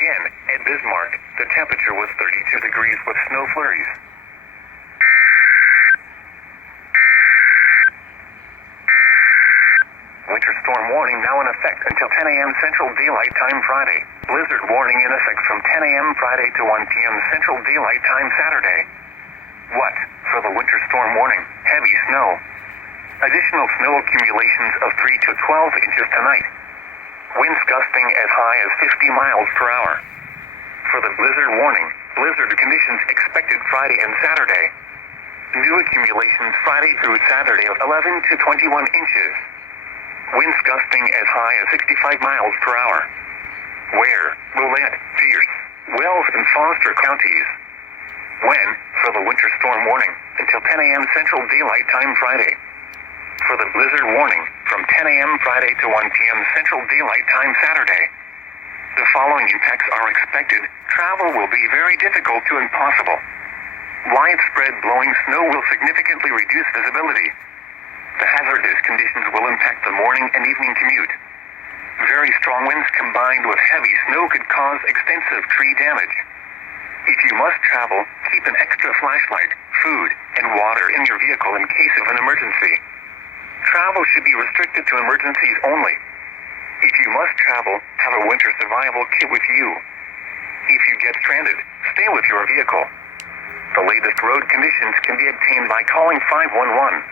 Again, at Bismarck, the temperature was 32 degrees with snow flurries. Winter storm warning now in effect until 10 a.m. Central Daylight Time Friday. Blizzard warning in effect from 10 a.m. Friday to 1 p.m. Central Daylight Time Saturday. What? For the winter storm warning, heavy snow. Additional snow accumulations of 3 to 12 inches tonight. Winds gusting as high as 50 miles per hour. For the blizzard warning, blizzard conditions expected Friday and Saturday. New accumulations Friday through Saturday of 11 to 21 inches. Winds gusting as high as 65 miles per hour. Where? Rolette, Pierce, Wells, and Foster counties. When? For the winter storm warning, until 10 a.m. Central Daylight Time Friday. For the blizzard warning, from 10 a.m. Friday to 1 p.m. Central Daylight Time Saturday. The following impacts are expected. Travel will be very difficult to impossible. Widespread blowing snow will significantly reduce visibility. The hazardous conditions will impact the morning and evening commute. Very strong winds combined with heavy snow could cause extensive tree damage. If you must travel, keep an extra flashlight, food, and water in your vehicle in case of an emergency. Travel should be restricted to emergencies only. If you must travel, have a winter survival kit with you. If you get stranded, stay with your vehicle. The latest road conditions can be obtained by calling 511.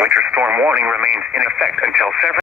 Winter storm warning remains in effect until 7